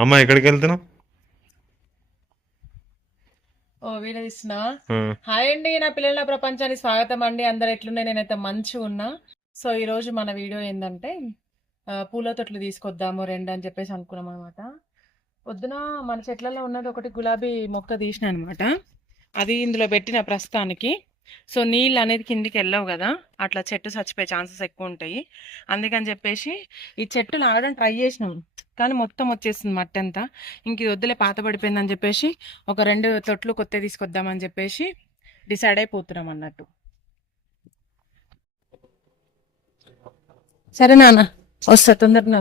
అమ్మ ఎక్కడికి వెళ్తున్నావు? ఓ వీడియో తీస్తున్నా. హాయ్ అండి, నా పిల్లల ప్రపంచానికి స్వాగతం అండి. అందరు ఎట్లున్నాయి? నేనైతే మంచిగా ఉన్నా. సో ఈ రోజు మన వీడియో ఏంటంటే పూల తొట్లు తీసుకొద్దాము రెండు అని చెప్పేసి అనుకున్నాం అనమాట. పొద్దున మన చెట్లలో ఉన్నది ఒకటి గులాబీ మొక్క తీసిన అనమాట. అది ఇందులో పెట్టిన ప్రస్తుతానికి. సో నీళ్ళు అనేది కిందికి వెళ్ళవు కదా, అట్లా చెట్టు చచ్చిపోయే ఛాన్సెస్ ఎక్కువ ఉంటాయి. అందుకని చెప్పేసి ఈ చెట్టు నాగడం ట్రై చేసినాం, కానీ మొత్తం వచ్చేసింది మట్టి అంతా. ఇంక ఇది వద్దులే, పాత పడిపోయిందని చెప్పేసి ఒక రెండు తొట్లు కొత్త తీసుకొద్దామని చెప్పేసి డిసైడ్ అయిపోతున్నాం అన్నట్టు. సరే నాన్న, వస్తా తొందరగా.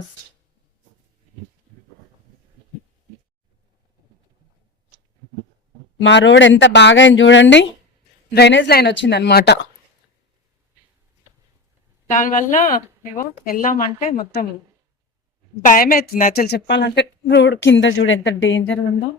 మా రోడ్ ఎంత బాగా అయింది చూడండి, డ్రైనేజ్ లైన్ వచ్చింది అనమాట. దానివల్ల ఏవో వెళ్దామంటే మొత్తం భయం అవుతుంది. అసలు చెప్పాలంటే రోడ్ కింద చూడు ఎంత డేంజర్ ఉందో.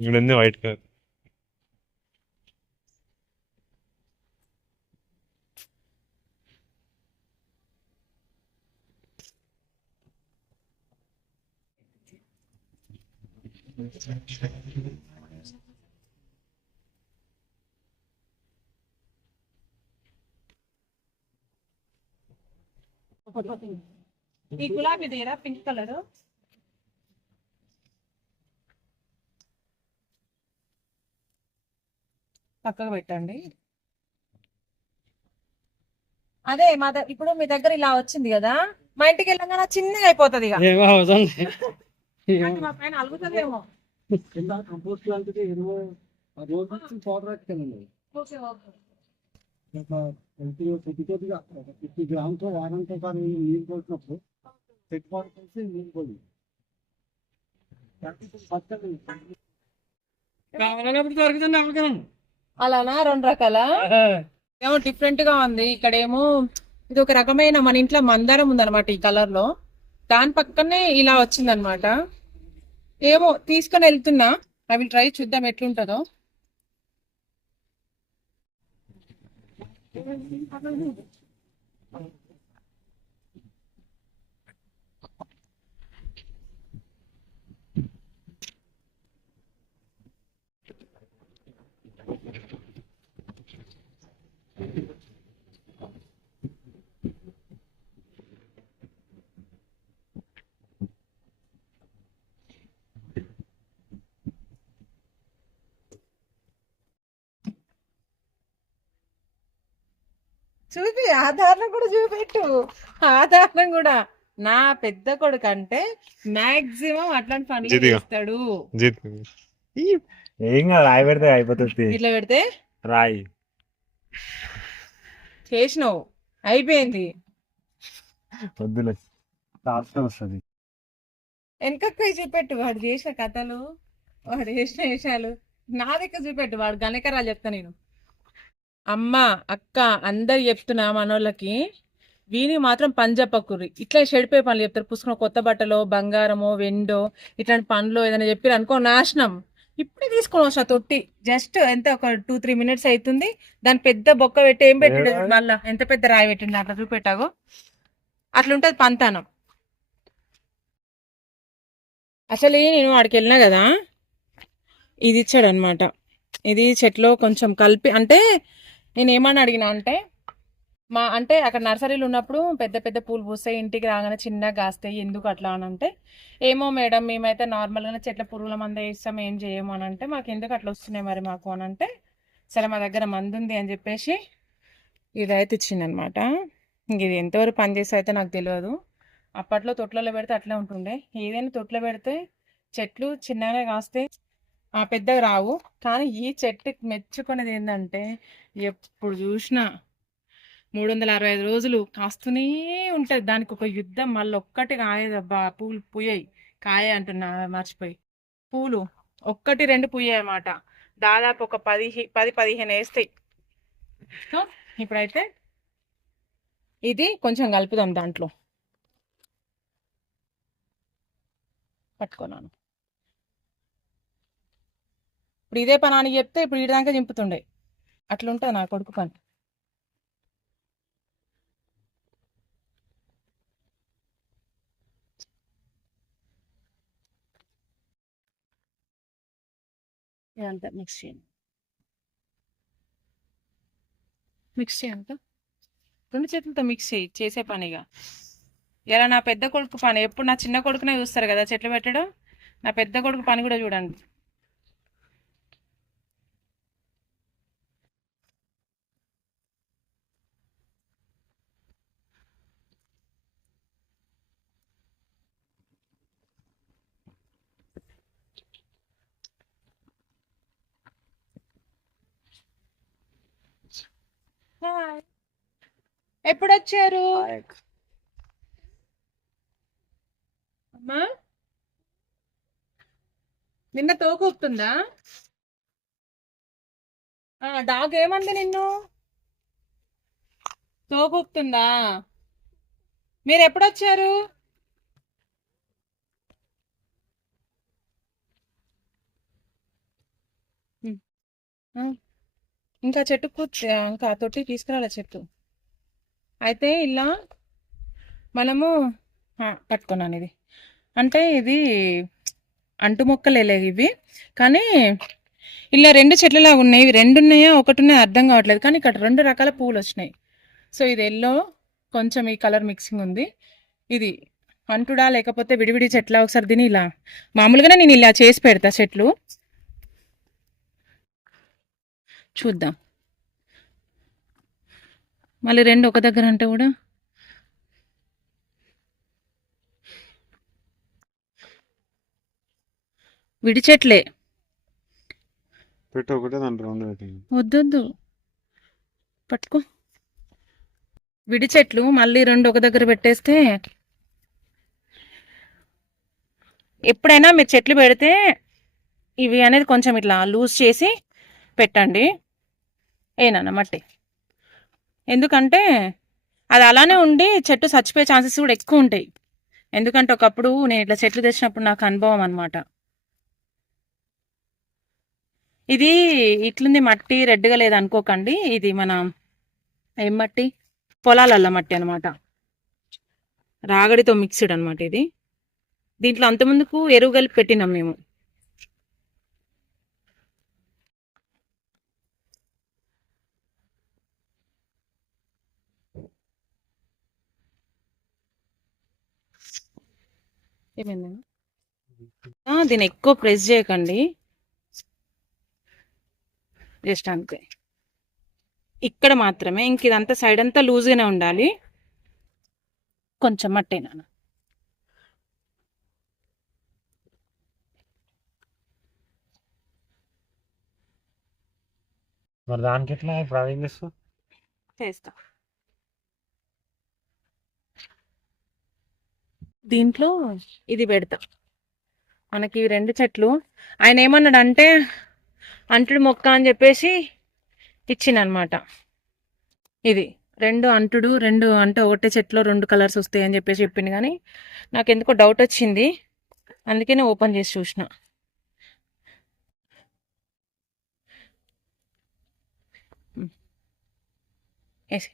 ఇక్కడ ఉంది వైట్ కలర్. ఈ గులాబీ తీరా పింక్ కలర్. పక్కకు పెట్టండి. అదే ఇప్పుడు మీ దగ్గర ఇలా వచ్చింది కదా, మా ఇంటికి వెళ్ళగానే చిన్నగా అయిపోతుంది ఇక. మా పైన అలుగుతుందేమో. కంపోస్ట్ లాంటిది ఎరువు రోజు నుంచి పౌడర్ ఎక్కానండి. కొద్దిగా 50 గ్రాములతో వారంతో కానీ నీళ్ళు పోసినప్పుడు చెట్టు పౌడర్ కలిసి నీళ్ళు పోయి అలానా, రెండు రకాల ఏమో డిఫరెంట్ గా ఉంది. ఇక్కడేమో ఇది ఒక రకమైన మన ఇంట్లో మందారం ఉందన్నమాట ఈ కలర్ లో, దాని పక్కనే ఇలా వచ్చిందనమాట. ఏమో తీసుకొని వెళ్తున్నా, అవి ట్రై చూద్దాం ఎట్లుంటుందో. చూపి ఆధారం కూడా చూపెట్టు, ఆధారం కూడా. నా పెద్ద కొడుకు అంటే మాక్సిమం అట్లాంటి పనులు చేస్తాడు. ఏం కాదు, రాయి పెడితే అయిపోతుంది. ఇట్లా పెడితే రాయి చేసినావు, అయిపోయింది. వద్దులే, వస్తుంది. వెనకక్క చూపెట్టు, వాడు చేసిన కథలు, వాడు చేసిన విషయాలు నా దగ్గర చూపెట్టు. వాడు గణకరాలు చెప్తా నేను. అమ్మ అక్క అందరు చెప్తున్నా మనోళ్ళకి, వీని మాత్రం పని చెప్పకుర్రి. ఇట్లా చెడిపోయే పనులు చెప్తారు. పుసుకున్న కొత్త బట్టలో బంగారమో వెండో ఇట్లాంటి పనులు ఏదైనా చెప్పారు అనుకో, నాశనం. ఇప్పుడే తీసుకొని వస్తా తొట్టి. జస్ట్ ఎంత ఒక 2-3 మినిట్స్ అవుతుంది. దాని పెద్ద బొక్క పెట్టి ఏం పెట్టిండు మళ్ళా, ఎంత పెద్ద రాయి పెట్టిండు అట్లా చూపెట్టాగో. అట్లుంటది పంతానం. అసలు నేను వాడికి వెళ్ళినా కదా, ఇది ఇచ్చాడు అనమాట. ఇది చెట్లో కొంచెం కలిపి, అంటే నేను ఏమని అడిగినా అంటే, అంటే అక్కడ నర్సరీలు ఉన్నప్పుడు పెద్ద పెద్ద పూలు పూస్తాయి, ఇంటికి రాగానే చిన్నగా కాస్తాయి, ఎందుకు అట్లా అని అంటే, ఏమో మేడం మేమైతే నార్మల్గానే చెట్ల పురుగుల మంద వేస్తాం, ఏం చేయము అని అంటే, మాకు ఎందుకు అట్లా వస్తున్నాయి మరి మాకు అని అంటే, సరే మా దగ్గర మందు ఉంది అని చెప్పేసి ఇదైతే ఇచ్చిందనమాట. ఇది ఎంతవరకు పనిచేస్తే అయితే నాకు తెలియదు. అప్పట్లో తొట్లలో పెడితే అట్లే ఉంటుండే. ఏదైనా తొట్లో పెడితే చెట్లు చిన్నగానే కాస్తే పెద్దగా రావు. కానీ ఈ చెట్టుకి మెచ్చుకునేది ఏంటంటే, ఎప్పుడు చూసినా 365 రోజులు కాస్తూనే ఉంటుంది. దానికి ఒక యుద్ధం. మళ్ళీ ఒక్కటి కాయదబ్బా, పూలు పూయాయి. కాయ అంటున్నా మర్చిపోయి, పూలు 1-2 పూయాయి అన్నమాట. దాదాపు ఒక 10-15 వేస్తాయి. సో ఇప్పుడైతే ఇది కొంచెం కలుపుదాం దాంట్లో. పట్టుకున్నాను. ఇప్పుడు ఇదే పని అని చెప్తే ఇప్పుడు ఈడదాకా చింపుతుండే. అట్లుంటుంది నా కొడుకు పని. ఇదంతా మిక్స్ చేయండి. మిక్స్ చేయంత 2 చేతులతో మిక్స్ చేసే పనిగా. ఇలా నా పెద్ద కొడుకు పని. ఎప్పుడు నా చిన్న కొడుకునే చూస్తారు కదా చెట్లు పెట్టడం. నా పెద్ద కొడుకు పని కూడా చూడండి. ఎప్పుడు వచ్చారు అమ్మా? నిన్న తోక ఊపుతుందా? డాగ్ ఏమంది నిన్ను? తోక ఊపుతుందా? మీరు ఎప్పుడు వచ్చారు? ఇంకా చెట్టు ఇంకా తొట్టి తీసుకురాలే చెట్టు. అయితే ఇలా మనము పట్టుకున్నాను. ఇది అంటే ఇది అంటు మొక్కలేలే ఇవి, కానీ ఇలా 2 చెట్లలాగా ఉన్నాయి. ఇవి 2 ఉన్నాయా 1 ఉన్నాయా అర్థం కావట్లేదు, కానీ ఇక్కడ 2 రకాల పువ్వులు వచ్చినాయి. సో ఇది ఎల్లో కొంచెం ఈ కలర్ మిక్సింగ్ ఉంది. ఇది అంటుడా లేకపోతే విడివిడి చెట్ల ఒకసారి దీని ఇలా మామూలుగానే నేను ఇలా చేసి పెడతా చెట్లు. చూద్దాం. మళ్ళీ 2 ఒక దగ్గర అంటే కూడా విడి చెట్లే పెట్టు ఒకటే దాంట్లో 2 పెట్టి. వద్దొద్దు పట్టుకో. విడి చెట్లు మళ్ళీ 2 ఒక దగ్గర పెట్టేస్తే, ఎప్పుడైనా మీరు చెట్లు పెడితే ఇవి అనేది కొంచెం ఇట్లా లూజ్ చేసి పెట్టండి. ఏనా మట్టి, ఎందుకంటే అది అలానే ఉండి చెట్టు చచ్చిపోయే ఛాన్సెస్ కూడా ఎక్కువ ఉంటాయి. ఎందుకంటే ఒకప్పుడు నేను ఇట్లా చెట్లు తెచ్చినప్పుడు నాకు అనుభవం అనమాట. ఇది ఇట్లుంది మట్టి రెడ్గా లేదు అనుకోకండి. ఇది మన ఏం మట్టి, పొలాలల్ల మట్టి అనమాట. రాగడితో మిక్స్డ్ అనమాట ఇది. దీంట్లో అంతముందుకు ఎరువు కలిపి పెట్టినాం మేము. ఏమైందా? దీన్ని ఎక్కువ ప్రెస్ చేయకండి, జస్ట్ అంతే. ఇక్కడ మాత్రమే, ఇంక ఇదంతా సైడ్ అంతా లూజ్గానే ఉండాలి. కొంచెం మట్టేనా మరి దానికి ఎట్లా ఇప్పుడు అదేం చేస్తావు? చేస్తా. దీంట్లో ఇది పెడతా. మనకి 2 చెట్లు ఆయన ఏమన్నాడు అంటే అంటుడు మొక్క అని చెప్పేసి ఇచ్చిందనమాట. ఇది 2 అంటుడు, 2 అంటే ఒకటే చెట్లో 2 కలర్స్ వస్తాయి అని చెప్పేసి చెప్పింది. కానీ నాకు ఎందుకో డౌట్ వచ్చింది, అందుకనే ఓపెన్ చేసి చూసిన. వేసి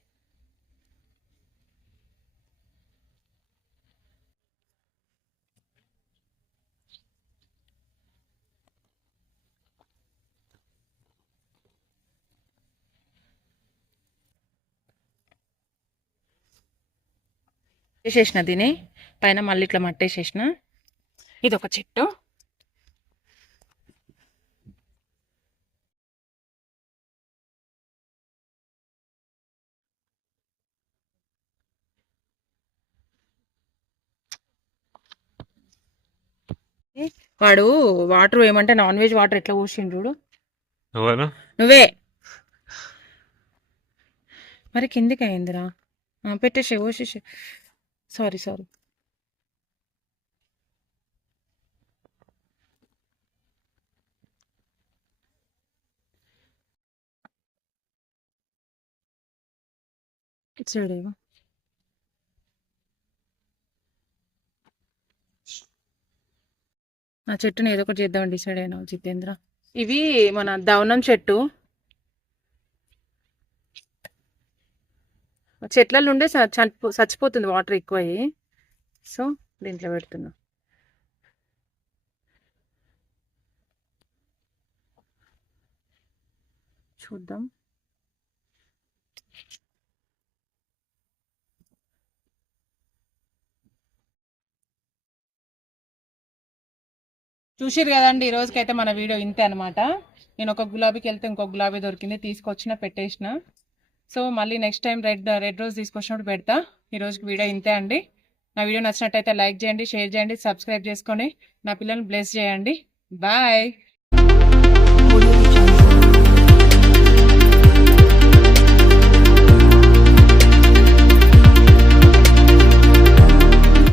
వేసేసిన దీని పైన మళ్ళీ ఇట్లా మట్టేసేసిన. ఇది ఒక చెట్టు. వాడు వాటర్ ఏమంటే నాన్ వెజ్ వాటర్ ఎట్లా పోసిండు చూడు. నువ్వే మరి కిందికి అయిందిరా. పెట్టేసే పోసేసే. సారీ ఇటు సైడ్ ఏవో ఆ చెట్టుని ఏదో ఒకటి చేద్దామని డిసైడ్ అయినా జితేంద్ర. ఇవి మన దవనం చెట్టు. చెట్లలో ఉండే చచ్చిపోతుంది వాటర్ ఎక్కువ అయ్యి. సో దీంట్లో పెడుతున్నా. చూద్దాం. చూసిరు కదండి, ఈ రోజుకైతే మన వీడియో ఇంతే అనమాట. నేను ఒక గులాబీకి వెళ్తే ఇంకొక గులాబీ దొరికింది, తీసుకొచ్చిన పెట్టేసిన. సో మళ్ళీ నెక్స్ట్ టైం రెడ్ రోజ్ తీసుకొచ్చినప్పుడు పెడతా. ఈ రోజుకి వీడియో ఇంతే అండి. నా వీడియో నచ్చినట్టయితే లైక్ చేయండి, షేర్ చేయండి, సబ్స్క్రైబ్ చేసుకొని నా పిల్లల్ని బ్లెస్ చేయండి. బాయ్.